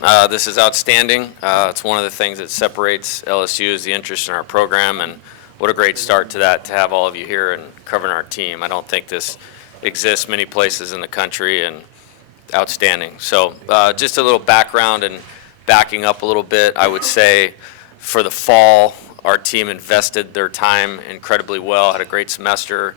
This is outstanding. It's one of the things that separates LSU is the interest in our program, and what a great start to that to have all of you here and covering our team. I don't think this exists many places in the country, and outstanding. So just a little background and backing up a little bit, I would say for the fall, our team invested their time incredibly well, had a great semester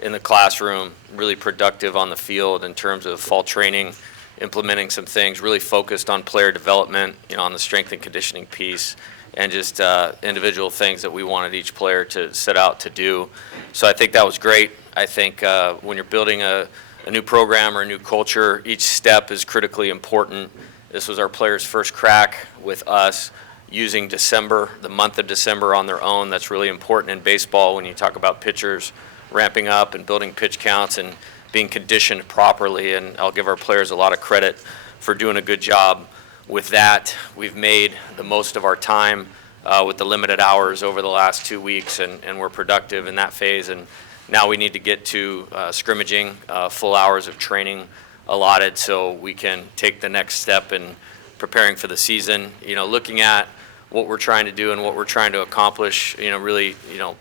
in the classroom, really productive on the field in terms of fall training, implementing some things, really focused on player development, on the strength and conditioning piece, and just individual things that we wanted each player to set out to do. So I think that was great. I think when you're building a new program or a new culture, each step is critically important. This was our players' first crack with us using December, the month of December on their own. That's really important in baseball when you talk about pitchers ramping up and building pitch counts and being conditioned properly, and I'll give our players a lot of credit for doing a good job with that. We've made the most of our time with the limited hours over the last 2 weeks, and we're productive in that phase. And now we need to get to scrimmaging, full hours of training allotted so we can take the next step in preparing for the season. Looking at what we're trying to do and what we're trying to accomplish, really,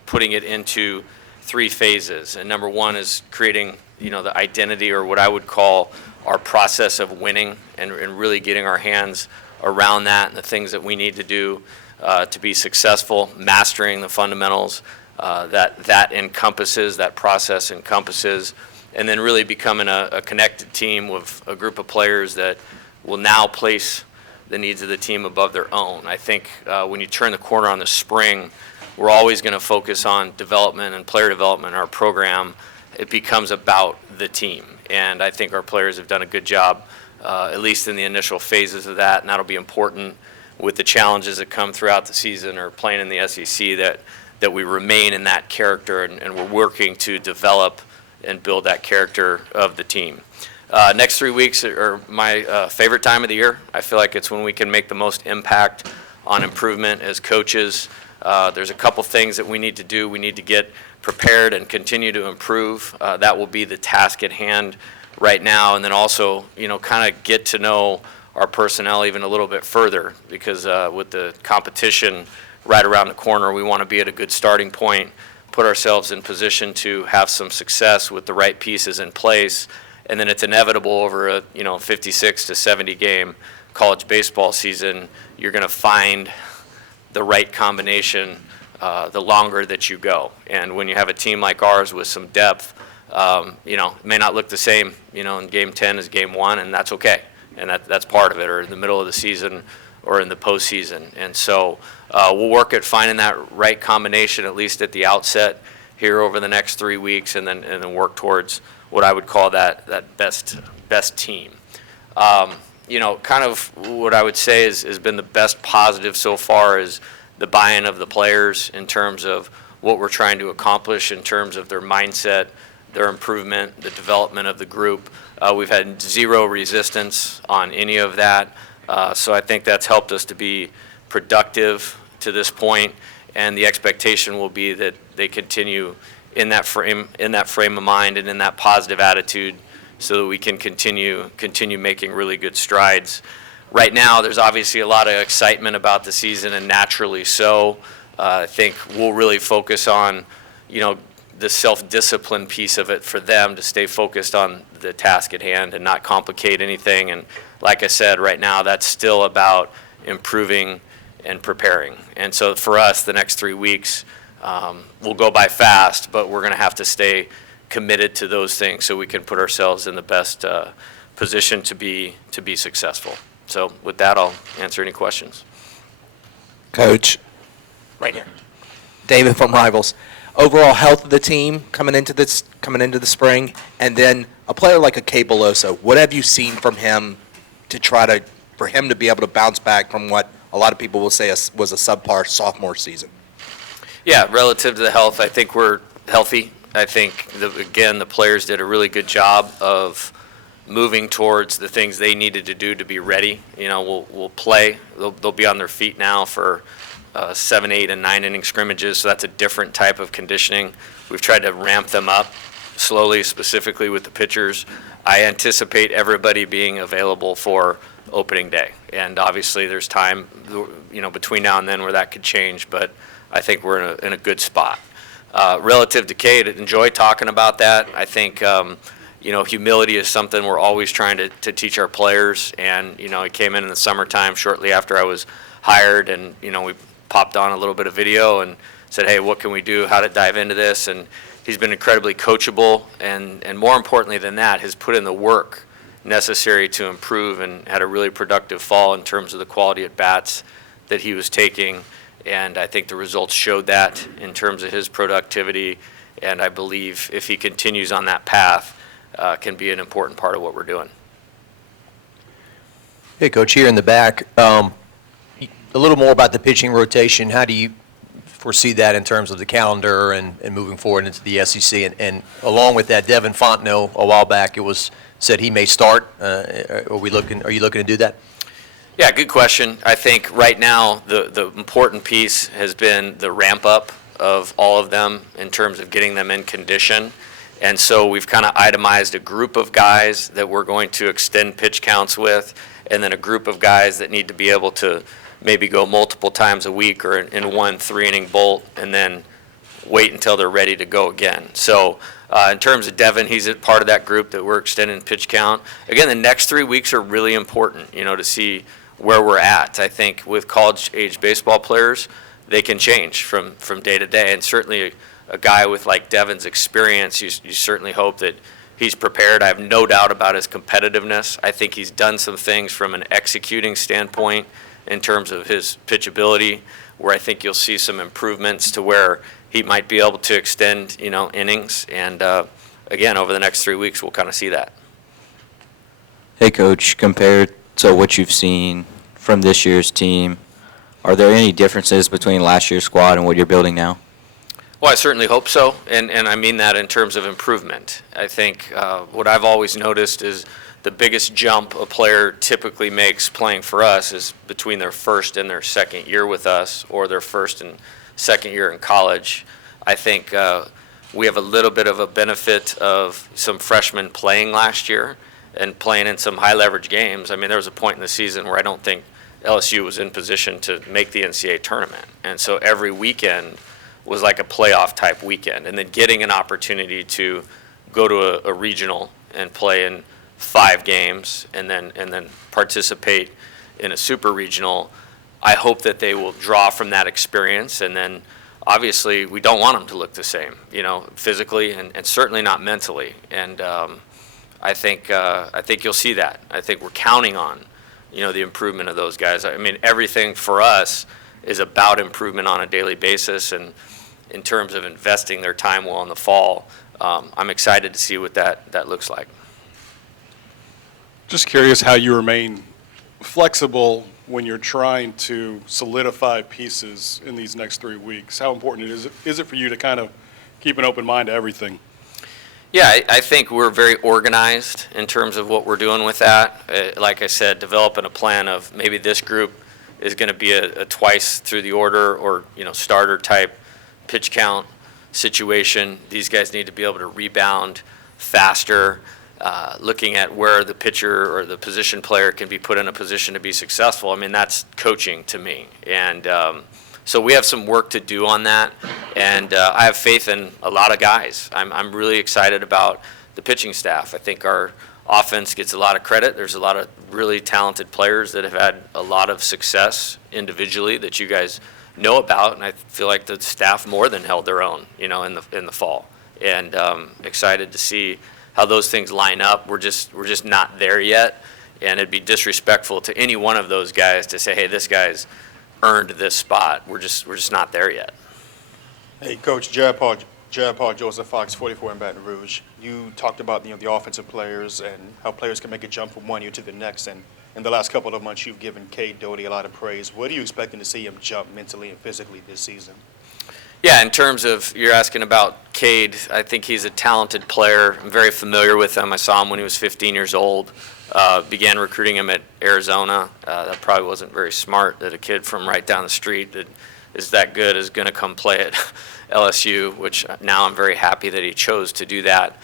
putting it into 3 phases. And number 1 is creating, the identity, or what I would call our process of winning, and really getting our hands around that and the things that we need to do to be successful, mastering the fundamentals that encompasses, that process encompasses, and then really becoming a connected team with a group of players that will now place the needs of the team above their own. I think when you turn the corner on the spring, we're always going to focus on development and player development in our program. It becomes about the team, and I think our players have done a good job, at least in the initial phases of that, and that'll be important with the challenges that come throughout the season or playing in the SEC, that we remain in that character, and we're working to develop and build that character of the team. Next 3 weeks are my favorite time of the year. I feel like it's when we can make the most impact on improvement as coaches. There's a couple things that we need to do. We need to get prepared and continue to improve. That will be the task at hand right now. And then also, kind of get to know our personnel even a little bit further, because with the competition right around the corner, we want to be at a good starting point, put ourselves in position to have some success with the right pieces in place. And then it's inevitable over a 56 to 70 game college baseball season, you're going to find the right combination the longer that you go. And when you have a team like ours with some depth, it may not look the same, in game 10 as game 1, and that's okay. And that's part of it, or in the middle of the season or in the postseason. And so we'll work at finding that right combination, at least at the outset here over the next 3 weeks, and then work towards what I would call that best team. Kind of what I would say has been the best positive so far is the buy-in of the players in terms of what we're trying to accomplish, in terms of their mindset, their improvement, the development of the group. We've had zero resistance on any of that, so I think that's helped us to be productive to this point, and the expectation will be that they continue in that frame of mind and in that positive attitude, so that we can continue making really good strides. Right now, there's obviously a lot of excitement about the season, and naturally so. I think we'll really focus on, the self-discipline piece of it for them to stay focused on the task at hand and not complicate anything. And like I said, right now, that's still about improving and preparing. And so for us, the next 3 weeks will go by fast, but we're going to have to stay committed to those things so we can put ourselves in the best position to be successful. So with that, I'll answer any questions. Coach. Right here. David from Rivals. Overall health of the team coming into the spring, and then a player like a Kay Beloso, what have you seen from him for him to be able to bounce back from what a lot of people will say was a subpar sophomore season? Yeah, relative to the health, I think we're healthy. I think, the players did a really good job of moving towards the things they needed to do to be ready. We'll play. They'll be on their feet now for 7, 8, and 9 inning scrimmages, so that's a different type of conditioning. We've tried to ramp them up slowly, specifically with the pitchers. I anticipate everybody being available for opening day. And obviously there's time, between now and then where that could change, but I think we're in a good spot. Relative to Cade, I enjoy talking about that. I think, humility is something we're always trying to teach our players. And, he came in the summertime shortly after I was hired, and, we popped on a little bit of video and said, hey, what can we do, how to dive into this? And he's been incredibly coachable, and more importantly than that, has put in the work necessary to improve and had a really productive fall in terms of the quality at bats that he was taking. And I think the results showed that in terms of his productivity. And I believe if he continues on that path, can be an important part of what we're doing. Hey, Coach, here in the back, a little more about the pitching rotation. How do you foresee that in terms of the calendar and moving forward into the SEC? And along with that, Devin Fontenot, a while back, it was said he may start. Are you looking to do that? Yeah, good question. I think right now the important piece has been the ramp up of all of them in terms of getting them in condition. And so we've kind of itemized a group of guys that we're going to extend pitch counts with, and then a group of guys that need to be able to maybe go multiple times a week or in one 3-inning bolt, and then wait until they're ready to go again. So in terms of Devin, he's a part of that group that we're extending pitch count. Again, the next 3 weeks are really important, to see where we're at. I think with college-age baseball players, they can change from day to day, and certainly a guy with like Devin's experience, you certainly hope that he's prepared. I have no doubt about his competitiveness. I think he's done some things from an executing standpoint in terms of his pitchability, where I think you'll see some improvements to where he might be able to extend, innings. And again, over the next 3 weeks, we'll kind of see that. Hey, Coach, compared to what you've seen from this year's team, are there any differences between last year's squad and what you're building now? Well, I certainly hope so, and I mean that in terms of improvement. I think what I've always noticed is the biggest jump a player typically makes playing for us is between their first and their second year with us, or their first and second year in college. I think we have a little bit of a benefit of some freshmen playing last year and playing in some high-leverage games. I mean, there was a point in the season where I don't think LSU was in position to make the NCAA tournament, and so every weekend was like a playoff type weekend, and then getting an opportunity to go to a regional and play in 5 games and then participate in a super regional. I hope that they will draw from that experience, and then obviously we don't want them to look the same, physically and certainly not mentally. And I think you'll see that. I think we're counting on, the improvement of those guys. I mean, everything for us is about improvement on a daily basis, and in terms of investing their time well in the fall, I'm excited to see what that looks like. Just curious how you remain flexible when you're trying to solidify pieces in these next 3 weeks. How important is it for you to kind of keep an open mind to everything? Yeah, I think we're very organized in terms of what we're doing with that. Like I said, developing a plan of maybe this group is going to be a twice through the order or starter type pitch count situation. These guys need to be able to rebound faster, looking at where the pitcher or the position player can be put in a position to be successful. I mean, that's coaching to me. And so we have some work to do on that, and I have faith in a lot of guys. I'm really excited about the pitching staff. I think our offense gets a lot of credit. There's a lot of really talented players that have had a lot of success individually that you guys know about, and I feel like the staff more than held their own, in the fall. And excited to see how those things line up. We're just not there yet, and it'd be disrespectful to any one of those guys to say, hey, this guy's earned this spot. We're just not there yet. Hey, Coach, Jared Paul Joseph, Fox 44 in Baton Rouge. You talked about the offensive players and how players can make a jump from one year to the next. And in the last couple of months, you've given Cade Doty a lot of praise. What are you expecting to see him jump mentally and physically this season? Yeah, in terms of, you're asking about Cade, I think he's a talented player. I'm very familiar with him. I saw him when he was 15 years old. Began recruiting him at Arizona. That probably wasn't very smart that a kid from right down the street that is that good is going to come play at LSU, which now I'm very happy that he chose to do that.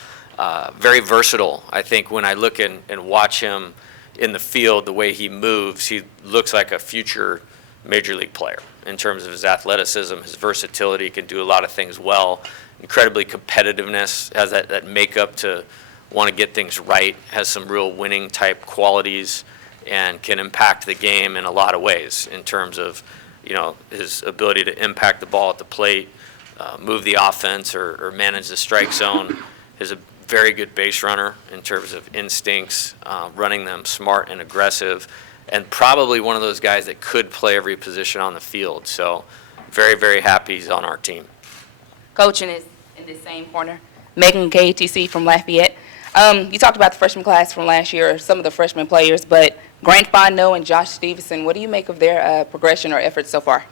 Very versatile. I think when I look and watch him in the field, the way he moves, he looks like a future major league player in terms of his athleticism, his versatility, can do a lot of things well, incredibly competitiveness, has that makeup to want to get things right, has some real winning type qualities, and can impact the game in a lot of ways in terms of, his ability to impact the ball at the plate, move the offense or manage the strike zone. Is a very good base runner in terms of instincts, running them smart and aggressive, and probably one of those guys that could play every position on the field. So very, very happy he's on our team. Coaching is in this same corner. Megan KTC from Lafayette. You talked about the freshman class from last year, some of the freshman players, but Grant Fontenot and Josh Stevenson, what do you make of their progression or efforts so far?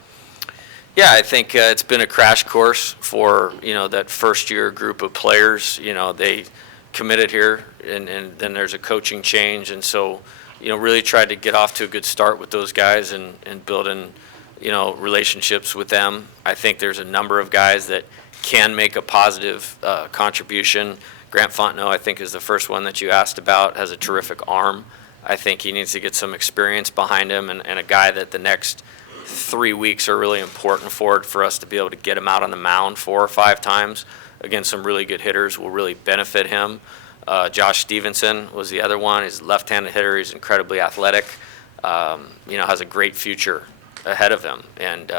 Yeah, I think it's been a crash course for, that first-year group of players. They committed here, and then there's a coaching change. And so, really tried to get off to a good start with those guys and building, relationships with them. I think there's a number of guys that can make a positive contribution. Grant Fontenot, I think, is the first one that you asked about, has a terrific arm. I think he needs to get some experience behind him and a guy that the next 3 weeks are really important for us to be able to get him out on the mound 4 or 5 times against some really good hitters will really benefit him. Josh Stevenson was the other one. He's a left-handed hitter. He's incredibly athletic, has a great future ahead of him. And,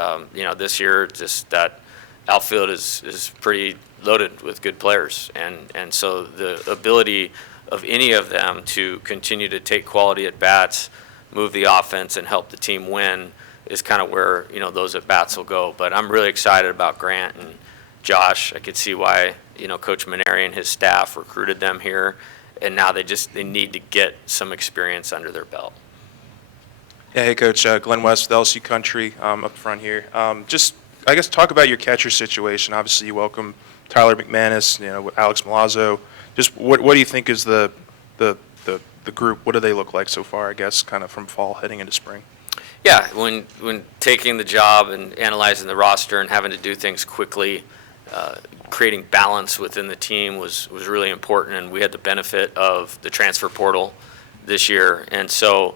this year, just that outfield is pretty loaded with good players. And so the ability of any of them to continue to take quality at-bats, move the offense, and help the team win is kind of where, those at-bats will go. But I'm really excited about Grant and Josh. I could see why, Coach Maneri and his staff recruited them here, and now they need to get some experience under their belt. Yeah, hey, Coach. Glenn West with LSU Country up front here. Just, I guess, talk about your catcher situation. Obviously, you welcome Tyler McManus, with Alex Milazzo. Just what do you think is the group? What do they look like so far, I guess, kind of from fall heading into spring? Yeah, when taking the job and analyzing the roster and having to do things quickly, creating balance within the team was really important, and we had the benefit of the transfer portal this year. And so,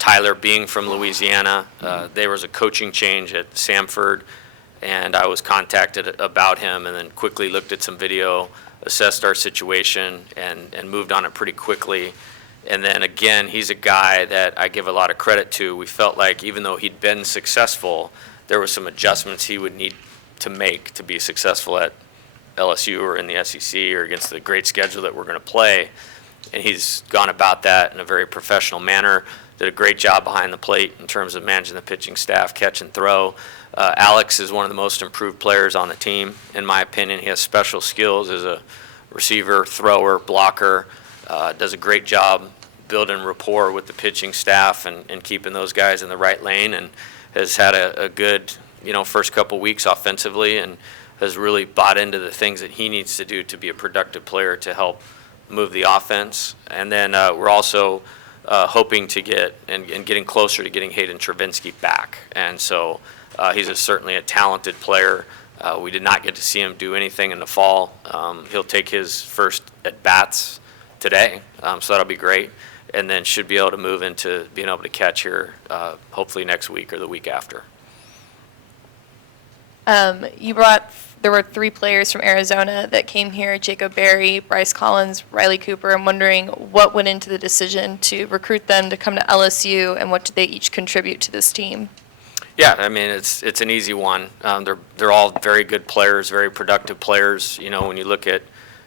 Tyler being from Louisiana, there was a coaching change at Samford, and I was contacted about him and then quickly looked at some video, assessed our situation, and moved on it pretty quickly. And then again, he's a guy that I give a lot of credit to. We felt like even though he'd been successful, there were some adjustments he would need to make to be successful at LSU or in the SEC or against the great schedule that we're going to play. And he's gone about that in a very professional manner, did a great job behind the plate in terms of managing the pitching staff, catch and throw. Alex is one of the most improved players on the team, in my opinion. He has special skills as a receiver, thrower, blocker, does a great job building rapport with the pitching staff and keeping those guys in the right lane, and has had a good, first couple weeks offensively, and has really bought into the things that he needs to do to be a productive player to help move the offense. And then we're also hoping to get and getting closer to getting Hayden Travinsky back. And so he's certainly a talented player. We did not get to see him do anything in the fall. He'll take his first at-bats today, so that'll be great. And then should be able to move into being able to catch here hopefully next week or the week after. There were 3 players from Arizona that came here, Jacob Berry, Bryce Collins, Riley Cooper. I'm wondering what went into the decision to recruit them to come to LSU, and what did they each contribute to this team? Yeah, I mean, it's an easy one. They're all very good players, very productive players. When you look at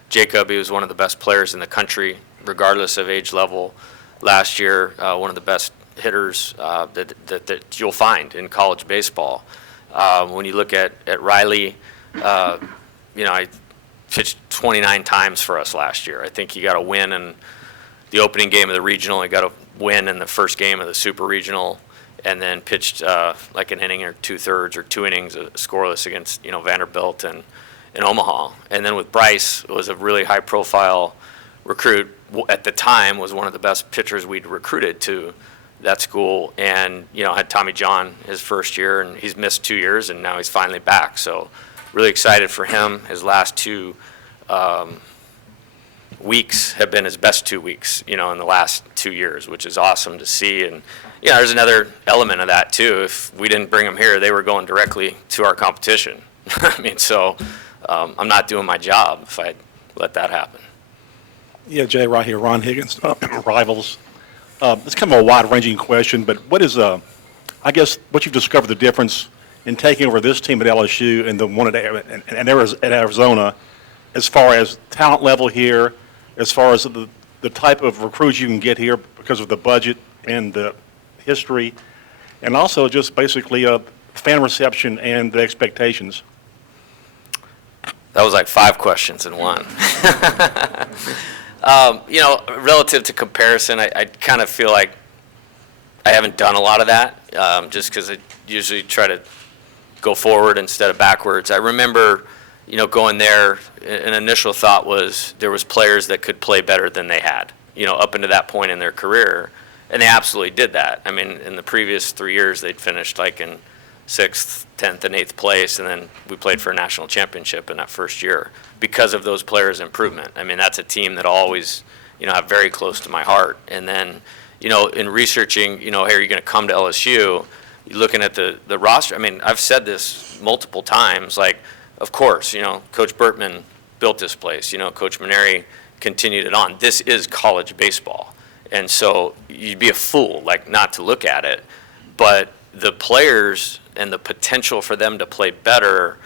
Jacob, he was one of the best players in the country, regardless of age level. Last year, one of the best hitters that you'll find in college baseball. When you look at Riley, I pitched 29 times for us last year. I think he got a win in the opening game of the regional. He got a win in the first game of the super regional, and then pitched like an inning or 2/3 or 2 innings scoreless against Vanderbilt and in Omaha. And then with Bryce, it was a really high-profile recruit. At the time, was one of the best pitchers we'd recruited to that school, and had Tommy John his first year, and he's missed 2 years, and now he's finally back. So really excited for him. His last 2 weeks have been his best 2 weeks, in the last 2 years, which is awesome to see. And, there's another element of that too. If we didn't bring them here, they were going directly to our competition. I mean, so I'm not doing my job if I let that happen. Yeah, Jay, right here, Ron Higgins, Rivals. It's kind of a wide-ranging question, but what is, I guess, what you've discovered the difference in taking over this team at LSU and the one at Arizona, as far as talent level here, as far as the type of recruits you can get here because of the budget and the history, and also just basically fan reception and the expectations? That was like 5 questions in one. Relative to comparison, I kind of feel like I haven't done a lot of that, just because I usually try to go forward instead of backwards. I remember, going there, an initial thought was there was players that could play better than they had, up into that point in their career, and they absolutely did that. I mean, in the previous 3 years, they'd finished like in 6th, 10th, and 8th place, and then we played for a national championship in that first year because of those players' improvement. I mean, that's a team that always, have very close to my heart. And then, in researching, hey, are you going to come to LSU? You're looking at the roster. I mean, I've said this multiple times, like, of course, Coach Burtman built this place. Coach Maneri continued it on. This is college baseball. And so you'd be a fool, like, not to look at it. But the players and the potential for them to play better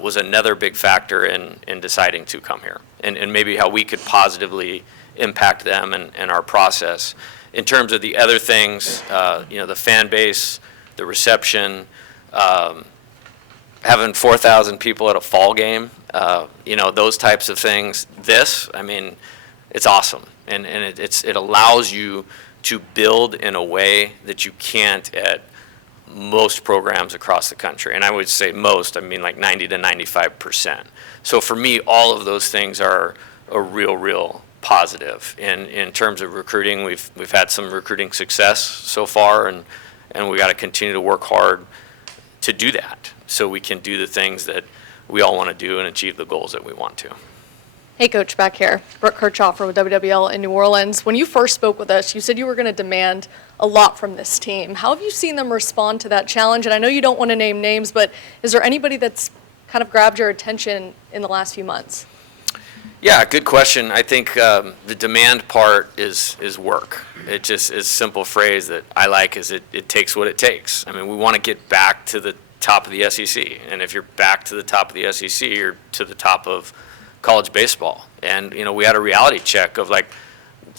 was another big factor in deciding to come here, and maybe how we could positively impact them and our process. In terms of the other things, the fan base, the reception, having 4,000 people at a fall game, those types of things. I mean, it's awesome, and it allows you to build in a way that you can't at most programs across the country. And I would say most, I mean like 90 to 95%. So for me, all of those things are a real positive. And in terms of recruiting, we've had some recruiting success so far, and we got to continue to work hard to do that so we can do the things that we all want to do and achieve the goals that we want to. Hey, Coach, back here. Brooke Kirchhoff with WWL in New Orleans. When you first spoke with us, you said you were going to demand a lot from this team. How have you seen them respond to that challenge? And I know you don't want to name names, but is there anybody that's kind of grabbed your attention in the last few months? Yeah, good question. I think the demand part is work. It just is a simple phrase that I like is it takes what it takes. I mean, we want to get back to the top of the SEC. And if you're back to the top of the SEC, you're to the top of college baseball. And, we had a reality check of like,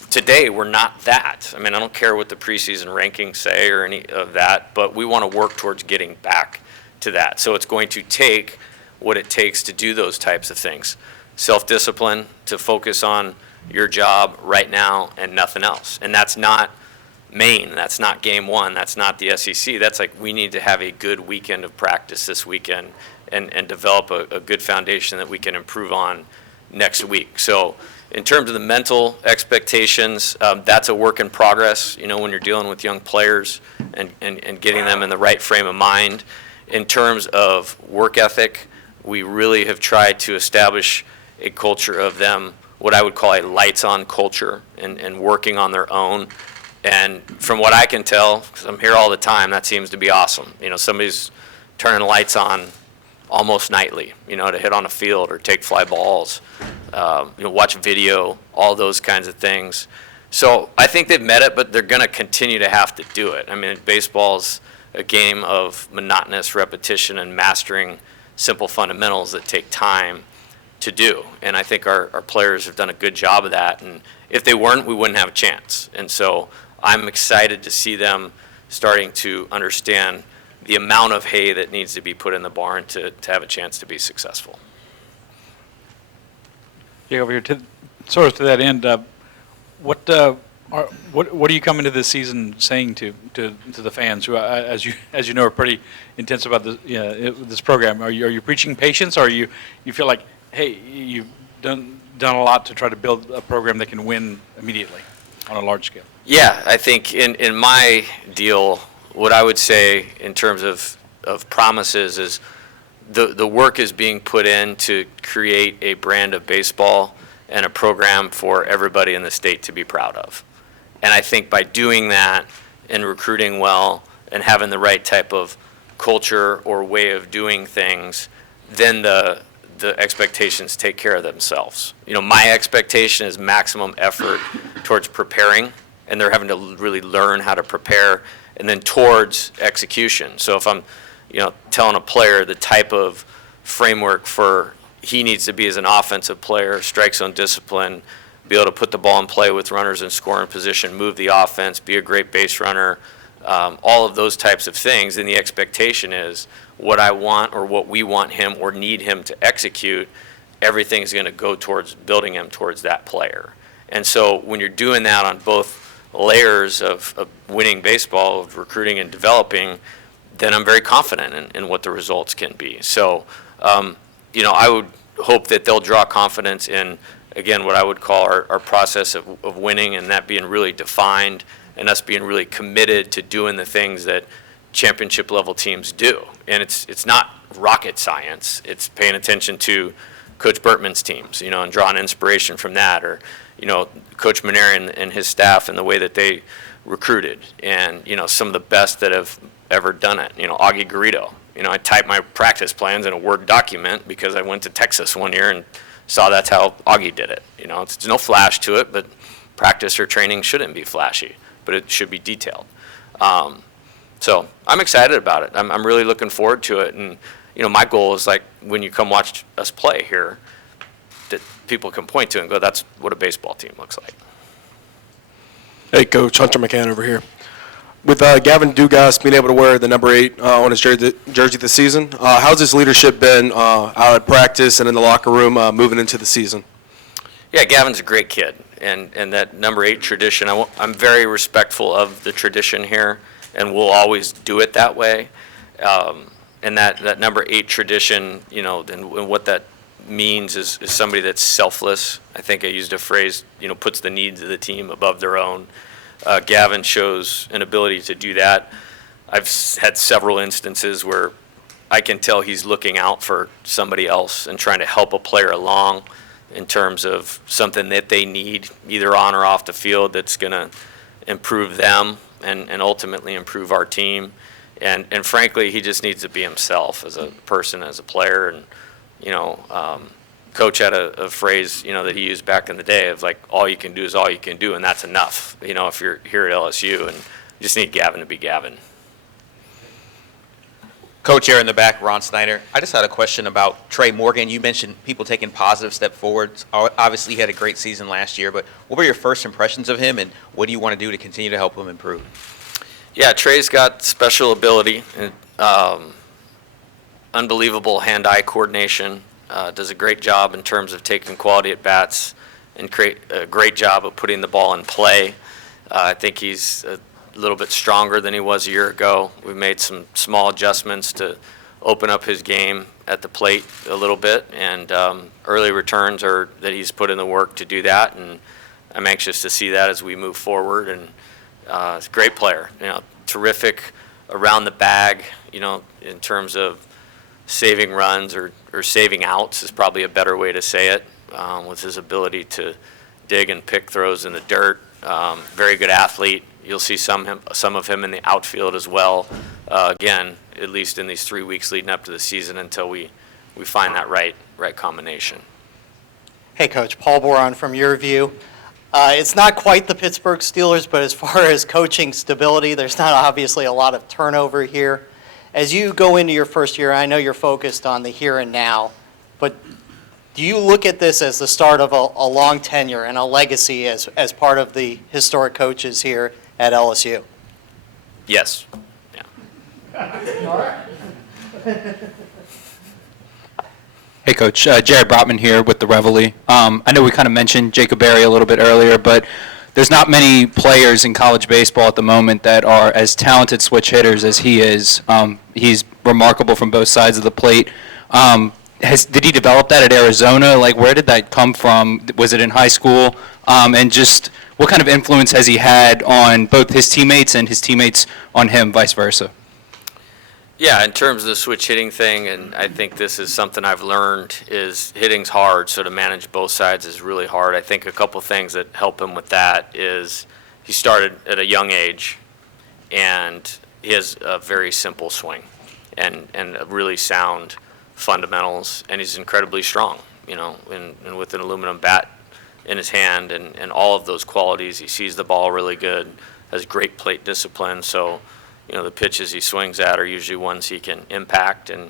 today we're not that. I mean, I don't care what the preseason rankings say or any of that, but we want to work towards getting back to that. So it's going to take what it takes to do those types of things. Self-discipline, to focus on your job right now and nothing else. And that's not Maine, that's not game one, that's not the SEC. That's like, we need to have a good weekend of practice this weekend and develop a good foundation that we can improve on next week. So in terms of the mental expectations, that's a work in progress, when you're dealing with young players and getting them in the right frame of mind. In terms of work ethic, we really have tried to establish a culture of them, what I would call a lights-on culture, and working on their own. And from what I can tell, because I'm here all the time, that seems to be awesome. Somebody's turning lights on almost nightly, to hit on a field or take fly balls, watch video, all those kinds of things. So I think they've met it, but they're going to continue to have to do it. I mean, baseball's a game of monotonous repetition and mastering simple fundamentals that take time to do. And I think our players have done a good job of that. And if they weren't, we wouldn't have a chance. And so I'm excited to see them starting to understand the amount of hay that needs to be put in the barn to have a chance to be successful. Yeah, over here, to that end, what are you coming to this season saying to the fans who, as you know, are pretty intense about this program? Are you preaching patience, or you feel like, hey, you've done a lot to try to build a program that can win immediately on a large scale? Yeah, I think in my deal, what I would say in terms of promises is the work is being put in to create a brand of baseball and a program for everybody in the state to be proud of. And I think by doing that and recruiting well and having the right type of culture or way of doing things, then the expectations take care of themselves. You know, my expectation is maximum effort towards preparing, and they're having to really learn how to prepare, and then towards execution. So if I'm, telling a player the type of framework for he needs to be as an offensive player, strike zone discipline, be able to put the ball in play with runners in scoring position, move the offense, be a great base runner, all of those types of things, then the expectation is what I want or what we want him or need him to execute, everything's going to go towards building him towards that player. And so when you're doing that on both layers of winning baseball, of recruiting and developing, then I'm very confident in what the results can be. So, I would hope that they'll draw confidence in, again, what I would call our process of winning, and that being really defined and us being really committed to doing the things that championship level teams do. And it's not rocket science. It's paying attention to Coach Bertman's teams, and drawing inspiration from that, or, Coach Maneri and his staff and the way that they recruited, and, some of the best that have ever done it. Augie Garrido. I typed my practice plans in a Word document because I went to Texas one year and saw that's how Augie did it. It's no flash to it, but practice or training shouldn't be flashy, but it should be detailed. So I'm excited about it. I'm really looking forward to it. And, my goal is, like, when you come watch us play here, that people can point to and go, that's what a baseball team looks like. Hey, Coach, Hunter McCann over here. With Gavin Dugas being able to wear the number 8 on his jersey this season, how's his leadership been out at practice and in the locker room moving into the season? Yeah, Gavin's a great kid, and that number 8 tradition, I'm very respectful of the tradition here, and we'll always do it that way. And that number 8 tradition, and what that means is somebody that's selfless. I think I used a phrase, puts the needs of the team above their own. Gavin shows an ability to do that. I've had several instances where I can tell he's looking out for somebody else and trying to help a player along in terms of something that they need, either on or off the field, that's going to improve them and ultimately improve our team. And frankly, he just needs to be himself as a person, as a player. And, Coach had a phrase, that he used back in the day of, like, all you can do is all you can do, and that's enough, if you're here at LSU, and you just need Gavin to be Gavin. Coach here in the back, Ron Snyder. I just had a question about Trey Morgan. You mentioned people taking positive step forwards. Obviously, he had a great season last year, but what were your first impressions of him, and what do you want to do to continue to help him improve? Yeah, Trey's got special ability, and unbelievable hand-eye coordination. Does a great job in terms of taking quality at bats, and create a great job of putting the ball in play. I think he's a little bit stronger than he was a year ago. We've made some small adjustments to open up his game at the plate a little bit, and early returns are that he's put in the work to do that, and I'm anxious to see that as we move forward. And he's a great player, terrific around the bag, in terms of saving runs or saving outs is probably a better way to say it, with his ability to dig and pick throws in the dirt. Very good athlete. You'll see some of him in the outfield as well. Again, at least in these 3 weeks leading up to the season, until we find that right combination. Hey, Coach, Paul Boron from Your View. It's not quite the Pittsburgh Steelers, but as far as coaching stability, there's not obviously a lot of turnover here. As you go into your first year, I know you're focused on the here and now, but do you look at this as the start of a long tenure and a legacy as part of the historic coaches here at LSU? Yes. Yeah. Hey, Coach. Jared Brotman here with the Reveille. I know we kind of mentioned Jacob Berry a little bit earlier, but there's not many players in college baseball at the moment that are as talented switch hitters as he is. He's remarkable from both sides of the plate. Did he develop that at Arizona? Like, where did that come from? Was it in high school? And just what kind of influence has he had on both his teammates and his teammates on him, vice versa? Yeah, in terms of the switch hitting thing, and I think this is something I've learned, is hitting's hard, so to manage both sides is really hard. I think a couple things that help him with that is he started at a young age, and he has a very simple swing and a really sound fundamentals, and he's incredibly strong, and with an aluminum bat in his hand and all of those qualities. He sees the ball really good, has great plate discipline, so the pitches he swings at are usually ones he can impact and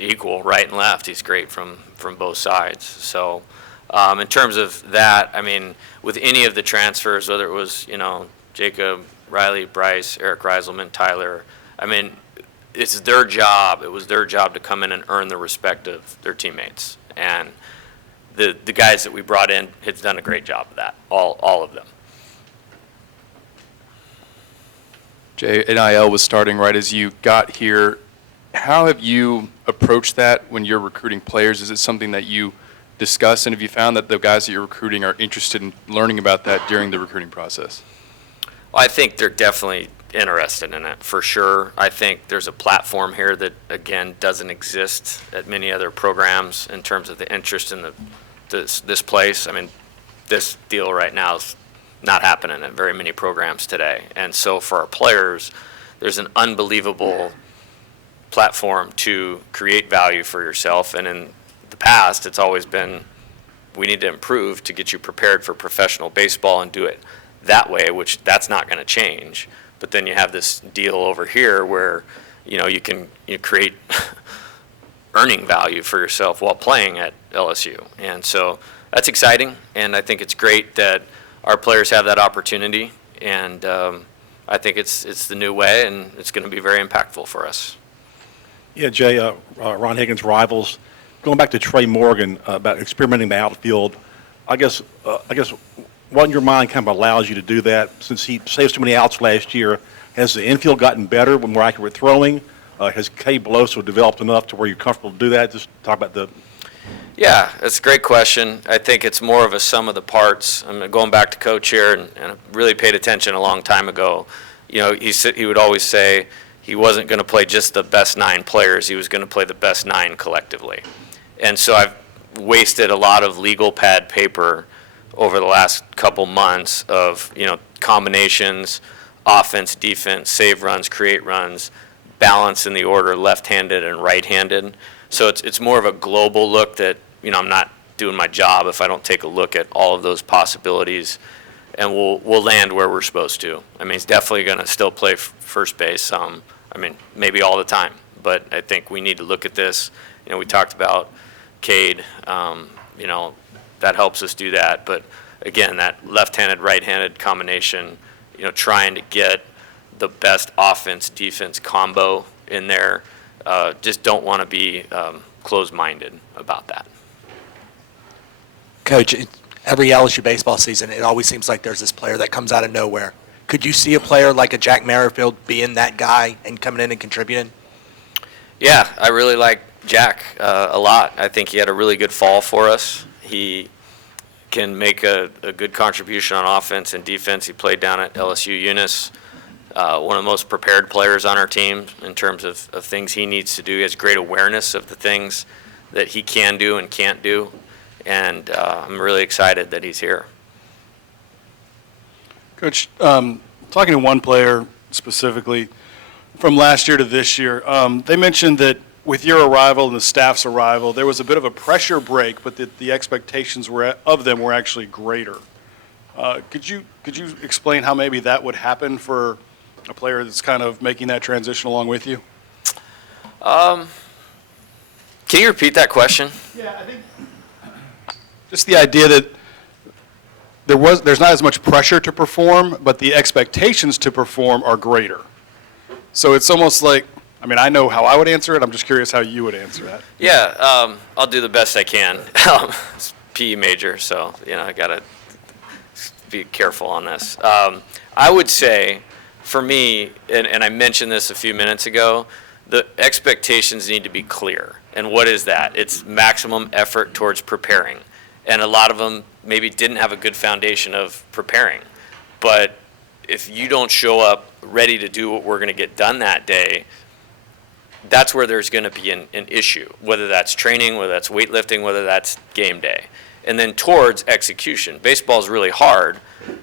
equal right and left. He's great from both sides. So in terms of that, I mean, with any of the transfers, whether it was, Jacob, Riley, Bryce, Eric Reiselman, Tyler, I mean, it's their job. It was their job to come in and earn the respect of their teammates. And the guys that we brought in have done a great job of that, all of them. Jay, NIL was starting right as you got here. How have you approached that when you're recruiting players? Is it something that you discuss, and have you found that the guys that you're recruiting are interested in learning about that during the recruiting process? Well, I think they're definitely interested in it, for sure. I think there's a platform here that, again, doesn't exist at many other programs in terms of the interest in this place. I mean, this deal right now is not happening at very many programs today. And so for our players, there's an unbelievable platform to create value for yourself. And in the past, it's always been, we need to improve to get you prepared for professional baseball and do it that way, which that's not going to change. But then you have this deal over here where, you create earning value for yourself while playing at LSU. And so that's exciting, and I think it's great that our players have that opportunity, and I think it's the new way, and it's going to be very impactful for us. Yeah, Jay, Ron Higgins, Rivals. Going back to Trey Morgan about experimenting the outfield, I guess what in your mind kind of allows you to do that? Since he saved so many outs last year, has the infield gotten better with more accurate throwing? Has Cade Beloso developed enough to where you're comfortable to do that? Just talk about the. Yeah, that's a great question. I think it's more of a sum of the parts. I'm going back to Coach here, and I really paid attention a long time ago. He would always say he wasn't going to play just the best 9 players. He was going to play the best 9 collectively. And so I've wasted a lot of legal pad paper over the last couple months of, combinations, offense, defense, save runs, create runs, balance in the order left-handed and right-handed. So it's more of a global look that, I'm not doing my job if I don't take a look at all of those possibilities, and we'll land where we're supposed to. I mean, he's definitely going to still play first base maybe all the time, but I think we need to look at this. We talked about Cade, that helps us do that. But again, that left-handed, right-handed combination, trying to get the best offense-defense combo in there. Just don't want to be closed-minded about that. Coach, every LSU baseball season, it always seems like there's this player that comes out of nowhere. Could you see a player like a Jack Merrifield being that guy and coming in and contributing? Yeah, I really like Jack a lot. I think he had a really good fall for us. He can make a good contribution on offense and defense. He played down at LSU Eunice. One of the most prepared players on our team in terms of things he needs to do. He has great awareness of the things that he can do and can't do. And I'm really excited that he's here. Coach, talking to one player specifically, from last year to this year, they mentioned that with your arrival and the staff's arrival, there was a bit of a pressure break, but that the expectations of them were actually greater. Could you explain how maybe that would happen for a player that's kind of making that transition along with you? Can you repeat that question? Yeah, I think just the idea that there's not as much pressure to perform, but the expectations to perform are greater. So it's almost like, I know how I would answer it. I'm just curious how you would answer that. Yeah, I'll do the best I can. It's PE major, so I got to be careful on this. I would say, for me, and I mentioned this a few minutes ago, the expectations need to be clear. And what is that? It's maximum effort towards preparing. And a lot of them maybe didn't have a good foundation of preparing. But if you don't show up ready to do what we're going to get done that day, that's where there's going to be an issue, whether that's training, whether that's weightlifting, whether that's game day. And then towards execution. Baseball is really hard,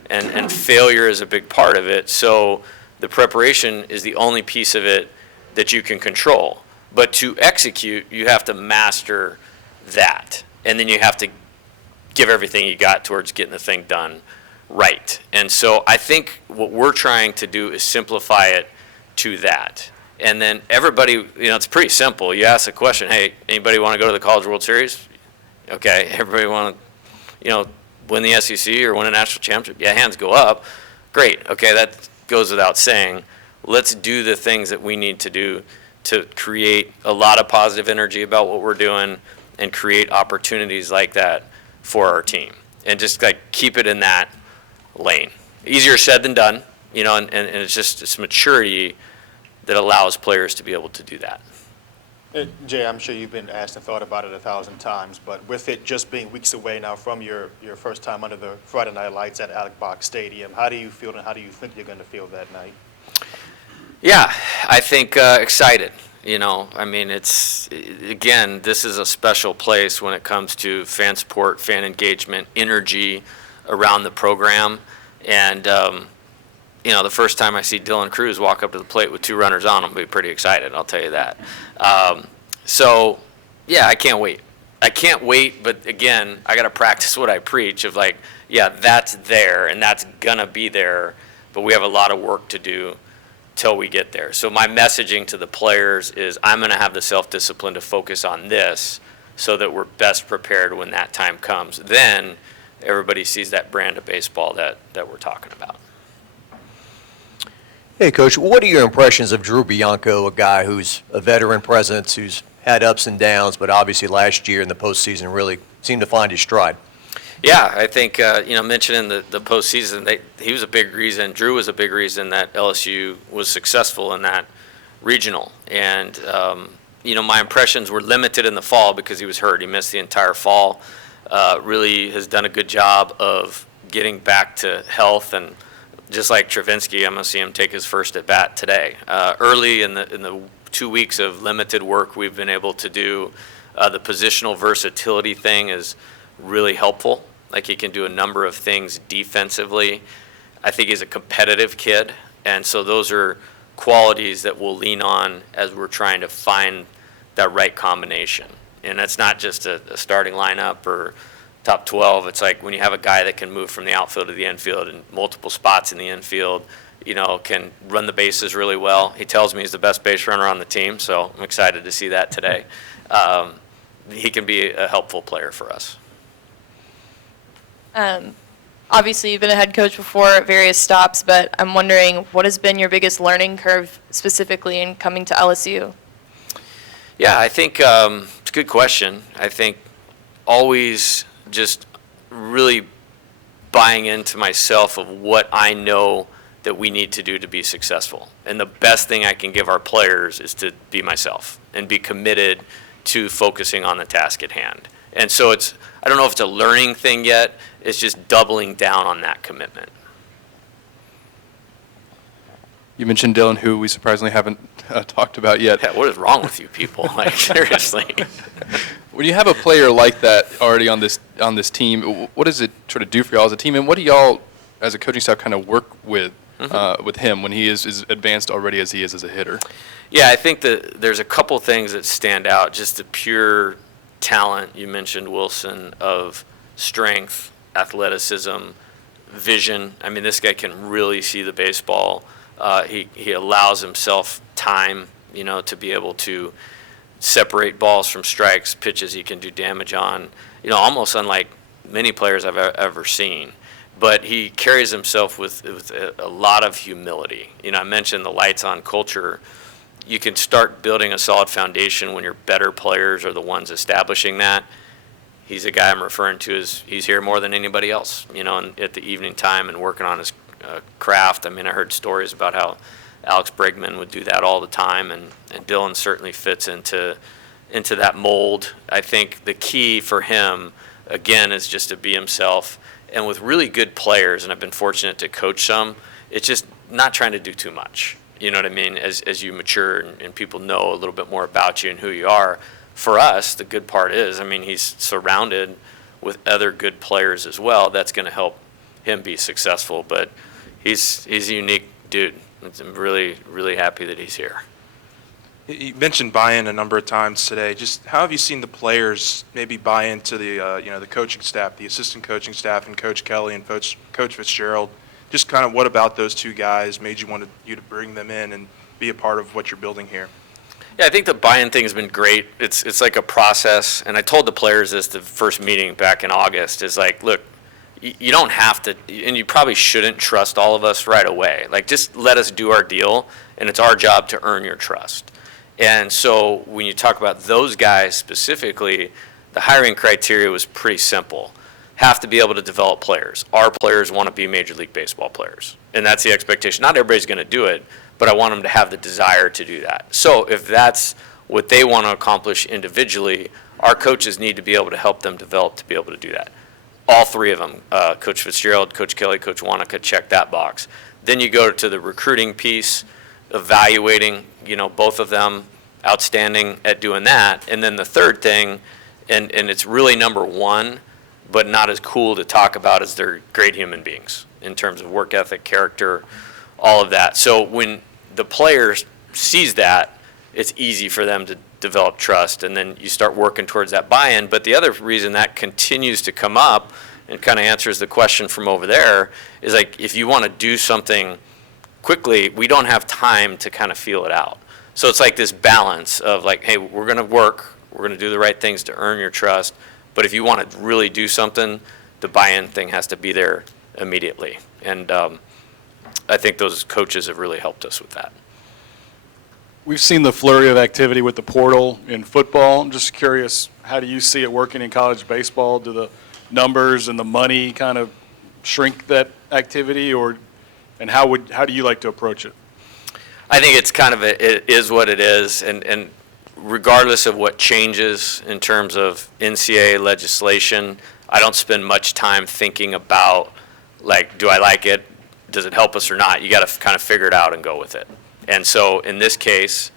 and failure is a big part of it. So the preparation is the only piece of it that you can control. But to execute, you have to master that. And then you have to give everything you got towards getting the thing done right. And so I think what we're trying to do is simplify it to that. And then everybody, it's pretty simple. You ask the question, hey, anybody want to go to the College World Series? Okay, everybody want to, win the SEC or win a national championship? Yeah, hands go up. Great. Okay, that goes without saying. Let's do the things that we need to do to create a lot of positive energy about what we're doing and create opportunities like that for our team. And just keep it in that lane. Easier said than done, and it's maturity that allows players to be able to do that. Jay, I'm sure you've been asked and thought about it 1,000 times, but with it just being weeks away now from your first time under the Friday night lights at Alec Box Stadium, how do you feel and how do you think you're going to feel that night? Yeah, I think excited. Again, this is a special place when it comes to fan support, fan engagement, energy around the program. And, the first time I see Dylan Cruz walk up to the plate with 2 runners on him, I'll be pretty excited, I'll tell you that. So, yeah, I can't wait. I can't wait, but again, I got to practice what I preach of that's there and that's going to be there, but we have a lot of work to do till we get there. So my messaging to the players is I'm going to have the self-discipline to focus on this so that we're best prepared when that time comes. Then everybody sees that brand of baseball that we're talking about. Hey, Coach, what are your impressions of Drew Bianco, a guy who's a veteran presence, who's had ups and downs, but obviously last year in the postseason really seemed to find his stride? Yeah, I think, mentioning the postseason, he was a big reason, Drew was a big reason that LSU was successful in that regional. And, my impressions were limited in the fall because he was hurt. He missed the entire fall. Really has done a good job of getting back to health, and just like Travinsky, I'm going to see him take his first at bat today. Early in the 2 weeks of limited work we've been able to do, the positional versatility thing is really helpful. He can do a number of things defensively. I think he's a competitive kid, and so those are qualities that we'll lean on as we're trying to find that right combination. And that's not just a starting lineup or top 12. It's when you have a guy that can move from the outfield to the infield and multiple spots in the infield, can run the bases really well. He tells me he's the best base runner on the team, so I'm excited to see that today. He can be a helpful player for us. Obviously, you've been a head coach before at various stops, but I'm wondering what has been your biggest learning curve specifically in coming to LSU? Yeah, I think it's a good question. I think always just really buying into myself of what I know that we need to do to be successful. And the best thing I can give our players is to be myself and be committed to focusing on the task at hand. And so I don't know if it's a learning thing yet, it's just doubling down on that commitment. You mentioned Dylan, who we surprisingly haven't talked about yet. Yeah, what is wrong with you people? Seriously. When you have a player like that already on this team, what does it sort of do for y'all as a team, and what do y'all, as a coaching staff, kind of work with him when he is advanced already as he is as a hitter? Yeah, I think that there's a couple things that stand out. Just the pure talent, you mentioned Wilson, of strength, athleticism, vision. I mean, this guy can really see the baseball. He allows himself time, to be able to separate balls from strikes, pitches he can do damage on, almost unlike many players I've ever seen. But he carries himself with a lot of humility. I mentioned the lights on culture. You can start building a solid foundation when your better players are the ones establishing that. He's a guy I'm referring to as he's here more than anybody else, at the evening time and working on his craft. I mean, I heard stories about how Alex Bregman would do that all the time, and Dylan certainly fits into that mold. I think the key for him, again, is just to be himself. And with really good players, and I've been fortunate to coach some, it's just not trying to do too much. You know what I mean? As you mature and people know a little bit more about you and who you are. For us, the good part is, I mean, he's surrounded with other good players as well. That's going to help him be successful. But he's a unique dude. I'm really, really happy that he's here. You mentioned buy-in a number of times today. Just how have you seen the players maybe buy into the the coaching staff, the assistant coaching staff, and Coach Kelly and Coach Fitzgerald? Just kind of what about those two guys made you to bring them in and be a part of what you're building here? Yeah, I think the buy-in thing has been great. It's like a process, and I told the players this the first meeting back in August, is like, look, you don't have to, and you probably shouldn't trust all of us right away. Like, just let us do our deal, and it's our job to earn your trust. And so when you talk about those guys specifically, the hiring criteria was pretty simple. Have to be able to develop players. Our players want to be Major League Baseball players, and that's the expectation. Not everybody's going to do it, but I want them to have the desire to do that. So if that's what they want to accomplish individually, our coaches need to be able to help them develop to be able to do that. All three of them, Coach Fitzgerald, Coach Kelly, Coach Wanaka, check that box. Then you go to the recruiting piece, evaluating, both of them, outstanding at doing that. And then the third thing, and it's really number one, but not as cool to talk about, as they're great human beings in terms of work ethic, character, all of that. So when the player sees that, it's easy for them to develop trust, and then you start working towards that buy-in. But the other reason that continues to come up and kind of answers the question from over there is, like, if you want to do something quickly, we don't have time to kind of feel it out. So it's like this balance of, like, hey, we're going to work, we're going to do the right things to earn your trust, but if you want to really do something, the buy-in thing has to be there immediately. And I think those coaches have really helped us with that. We've seen the flurry of activity with the portal in football. I'm just curious, how do you see it working in college baseball? Do the numbers and the money kind of shrink that activity, and how do you like to approach it? I think it's kind of it is what it is, and regardless of what changes in terms of NCAA legislation, I don't spend much time thinking about, like, do I like it? Does it help us or not? You got to kind of figure it out and go with it. And so in this case,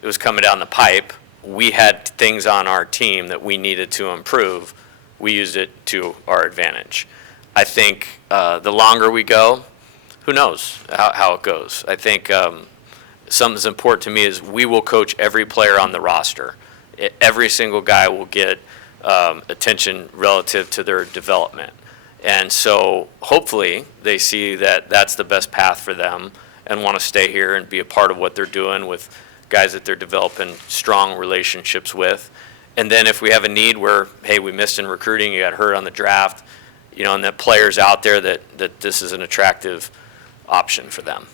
it was coming down the pipe. We had things on our team that we needed to improve. We used it to our advantage. I think the longer we go, who knows how it goes. I think something that's important to me is we will coach every player on the roster. Every single guy will get attention relative to their development. And so hopefully they see that that's the best path for them and want to stay here and be a part of what they're doing with guys that they're developing strong relationships with. And then if we have a need where, hey, we missed in recruiting, you got hurt on the draft, and the players out there that this is an attractive option for them.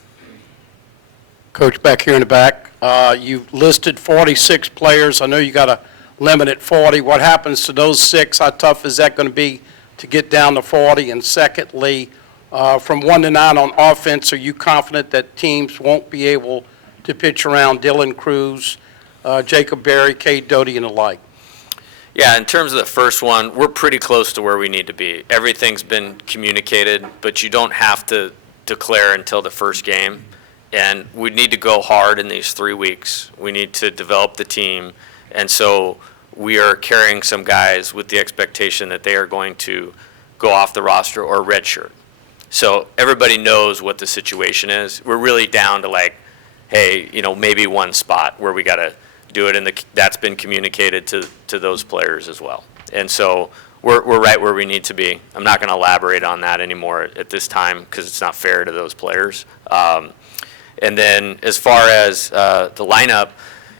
Coach, back here in the back, you've listed 46 players. I know you got a limit at 40. What happens to those 6? How tough is that going to be to get down to 40? And secondly, from 1 to 9 on offense, are you confident that teams won't be able to pitch around Dylan Cruz, Jacob Berry, Cade Doty, and the like? Yeah, in terms of the first one, we're pretty close to where we need to be. Everything's been communicated, but you don't have to declare until the first game. And we need to go hard in these 3 weeks. We need to develop the team. And so we are carrying some guys with the expectation that they are going to go off the roster or redshirt. So everybody knows what the situation is. We're really down to, like, hey, maybe one spot where we got to do it, and that's been communicated to those players as well. And so we're right where we need to be. I'm not going to elaborate on that anymore at this time because it's not fair to those players. And then as far as the lineup,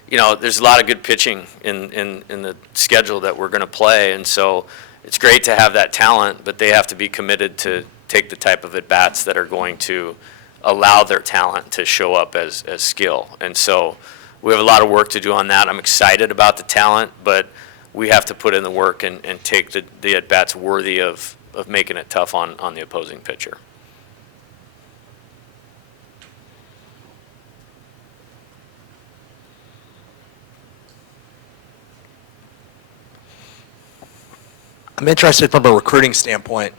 there's a lot of good pitching in the schedule that we're going to play, and so it's great to have that talent, but they have to be committed to take the type of at-bats that are going to allow their talent to show up as skill. And so we have a lot of work to do on that. I'm excited about the talent, but we have to put in the work and take the at-bats worthy of making it tough on the opposing pitcher. I'm interested from a recruiting standpoint.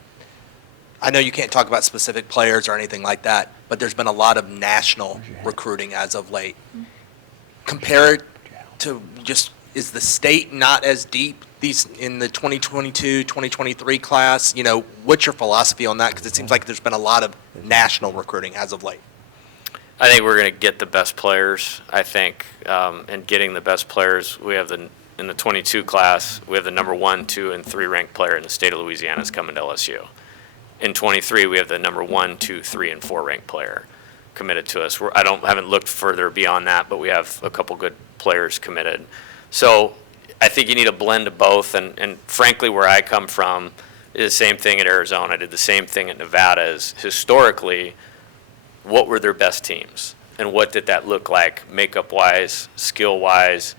I know you can't talk about specific players or anything like that, but there's been a lot of national recruiting as of late. Compare it to just, is the state not as deep these in the 2022, 2023 class? You know, what's your philosophy on that? Because it seems like there's been a lot of national recruiting as of late. I think we're going to get the best players. I think, and getting the best players, we have in the 22 class, we have the number 1, 2, and 3 ranked player in the state of Louisiana is coming to LSU. In 23, we have the number 1, 2, 3, and 4 ranked player committed to us. Haven't looked further beyond that, but we have a couple good players committed. So I think you need a blend of both. And frankly, where I come from is the same thing at Arizona. I did the same thing at Nevada. Is historically, what were their best teams? And what did that look like makeup-wise, skill-wise?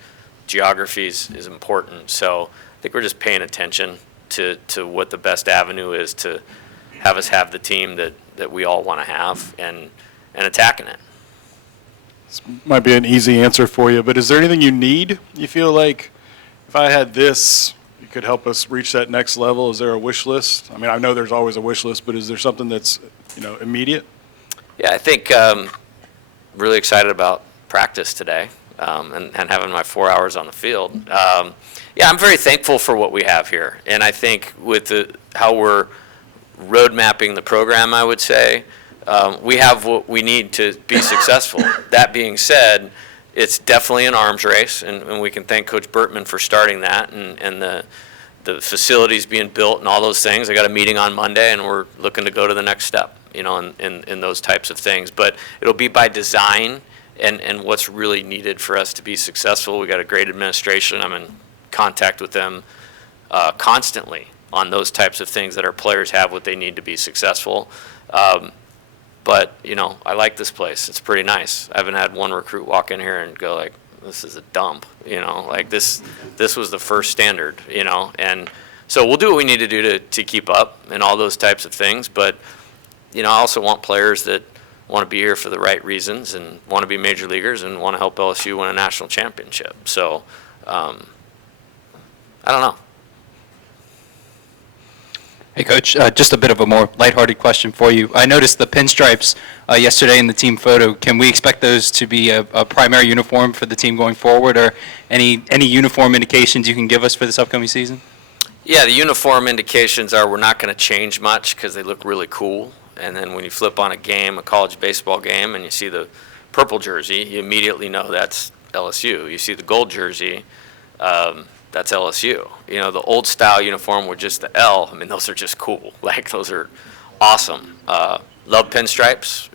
Geography is important. So I think we're just paying attention to what the best avenue is to have us have the team that we all want to have and attacking it. This might be an easy answer for you, but is there anything you need? You feel like if I had this, it could help us reach that next level? Is there a wish list? I mean, I know there's always a wish list, but is there something that's, immediate? Yeah, I think really excited about practice today and having my 4 hours on the field. Yeah, I'm very thankful for what we have here. And I think with how we're road mapping the program, I would say, we have what we need to be successful. That being said, it's definitely an arms race, and we can thank Coach Burtman for starting that and the facilities being built and all those things. I got a meeting on Monday, and we're looking to go to the next step, in those types of things. But it'll be by design and what's really needed for us to be successful. We got a great administration. I'm in contact with them constantly on those types of things that our players have what they need to be successful. But, I like this place. It's pretty nice. I haven't had one recruit walk in here and go like, this is a dump, like this was the first standard, and so we'll do what we need to do to keep up and all those types of things. But, I also want players that want to be here for the right reasons and want to be major leaguers and want to help LSU win a national championship. So, I don't know. Hey, Coach, just a bit of a more lighthearted question for you. I noticed the pinstripes yesterday in the team photo. Can we expect those to be a primary uniform for the team going forward, or any uniform indications you can give us for this upcoming season? Yeah, the uniform indications are we're not going to change much because they look really cool. And then when you flip on a college baseball game, and you see the purple jersey, you immediately know that's LSU. You see the gold jersey, that's LSU. The old style uniform with just the L, I mean, those are just cool. Like, those are awesome. Love pinstripes,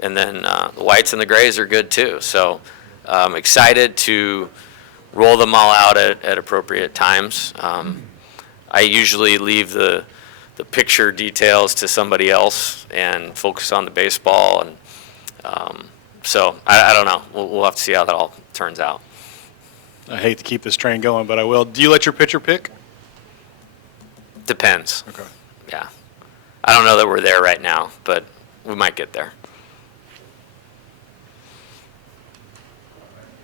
and then the whites and the grays are good too. So excited to roll them all out at appropriate times. I usually leave the picture details to somebody else and focus on the baseball. And so I don't know. We'll have to see how that all turns out. I hate to keep this train going, but I will. Do you let your pitcher pick? Depends. Okay. Yeah. I don't know that we're there right now, but we might get there.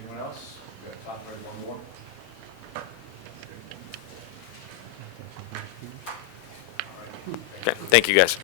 Anyone else? We got time for one more. Okay. Thank you, guys.